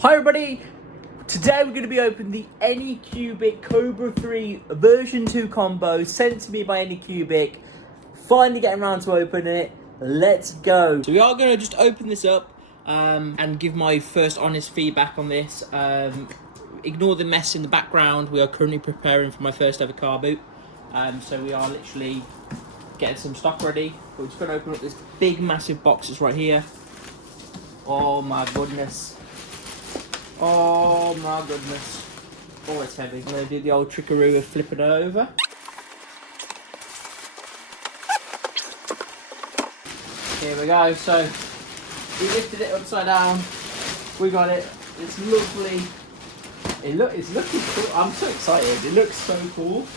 Hi everybody, today we're going to be opening the Anycubic Kobra 3 version 2 combo sent to me by Anycubic. Finally getting around to opening it, let's go. So we are going to just open this up and give my first honest feedback on this. Ignore the mess in the background, we are currently preparing for my first ever car boot. So we are literally getting some stock ready. But we're just going to open up this big massive box that's right here. Oh my goodness. Oh my goodness. Oh, it's heavy. I'm going to do the old trickaroo of flipping it over. Here we go. So, we lifted it upside down. We got it. It's lovely. It's looking cool. I'm so excited. It looks so cool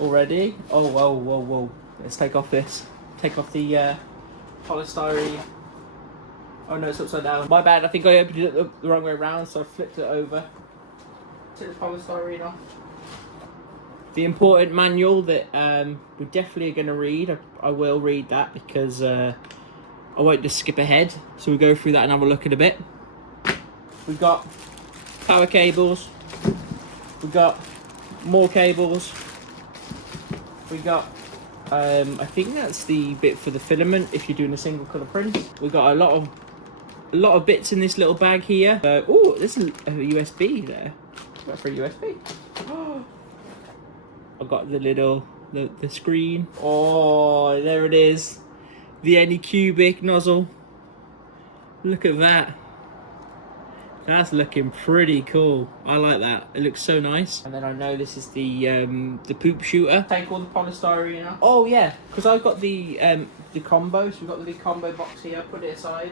already. Oh, whoa, whoa, whoa. Let's take off this. Take off the polystyrene. Oh no, it's upside down. My bad, I think I opened it the wrong way around, so I flipped it over. Took the polystyrene off. The important manual that we're definitely going to read. I will read that because I won't just skip ahead. So we'll go through that and have a look in a bit. We've got power cables. We've got more cables. We got I think that's the bit for the filament if you're doing a single colour print. We've got a lot of bits in this little bag here. Oh, there's a USB there. What's for a USB? Oh, I've got the little the screen. Oh, there it is. The Anycubic nozzle. Look at that. That's looking pretty cool. I like that. It looks so nice. And then I know this is the poop shooter. Take all the polystyrene off. Oh yeah, because I've got the combo. So we've got the big combo box here. Put it aside.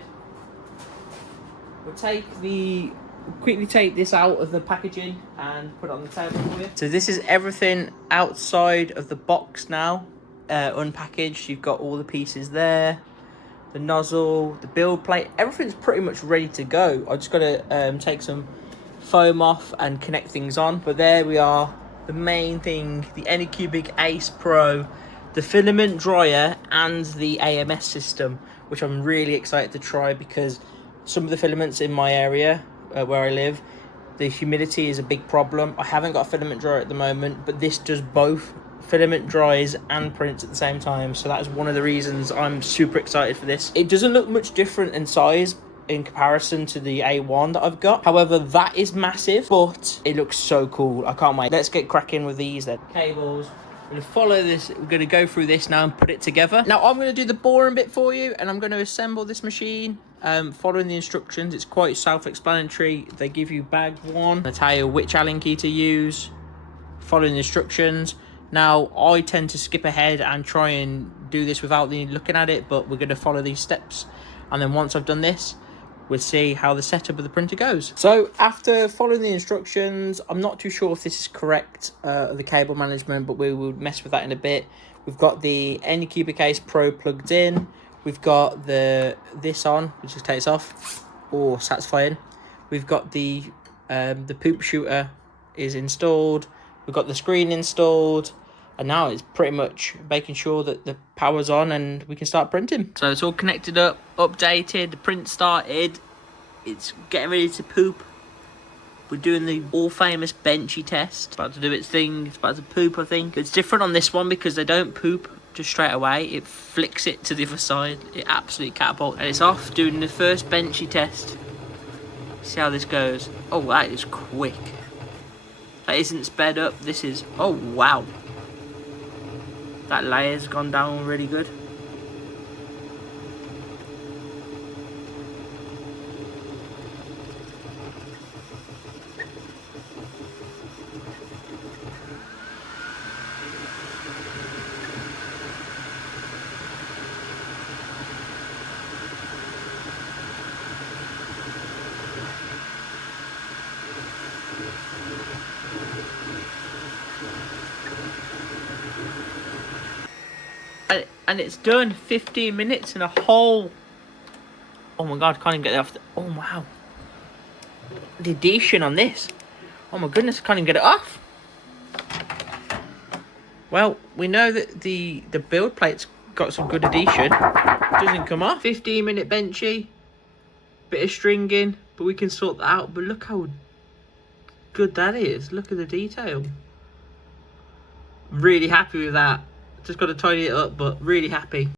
We'll quickly take this out of the packaging and put it on the table for you. So this is everything outside of the box now, unpackaged. You've got all the pieces there, the nozzle, the build plate, everything's pretty much ready to go. I just got to take some foam off and connect things on. But there we are, the main thing, the Anycubic Ace Pro, the filament dryer and the AMS system, which I'm really excited to try because some of the filaments in my area where I live, the humidity is a big problem. I haven't got a filament dryer at the moment, but this does both filament dries and prints at the same time. So that is one of the reasons I'm super excited for this. It doesn't look much different in size in comparison to the A1 that I've got. However, that is massive, but it looks so cool. I can't wait. Let's get cracking with these then. Cables. We're going to follow this, we're going to go through this now and put it together. Now I'm going to do the boring bit for you and I'm going to assemble this machine following the instructions. It's quite self-explanatory. They give you bag one, they tell you which Allen key to use, following the instructions. Now I tend to skip ahead and try and do this without looking at it, but we're going to follow these steps and then once I've done this, we'll see how the setup of the printer goes. So after following the instructions, I'm not too sure if this is correct, the cable management, but we will mess with that in a bit. We've got the Anycubic Ace Pro plugged in. We've got this on, which just takes off. Oh, satisfying. We've got the poop shooter is installed. We've got the screen installed. And now it's pretty much making sure that the power's on and we can start printing. So it's all connected up, updated, the print started. It's getting ready to poop. We're doing the all-famous benchy test. It's about to do its thing. It's about to poop, I think. It's different on this one because they don't poop just straight away. It flicks it to the other side. It absolutely catapults. And it's off doing the first benchy test. See how this goes. Oh, that is quick. That isn't sped up. This is... Oh, wow. That layer's gone down really good. And it's done. 15 minutes and a whole... Oh my god, I can't even get it off. Oh wow. The adhesion on this. Oh my goodness, I can't even get it off. Well, we know that the build plate's got some good adhesion. Doesn't come off. 15-minute benchy. Bit of stringing. But we can sort that out. But look how good that is. Look at the detail. Really happy with that. Just got to tidy it up, but really happy.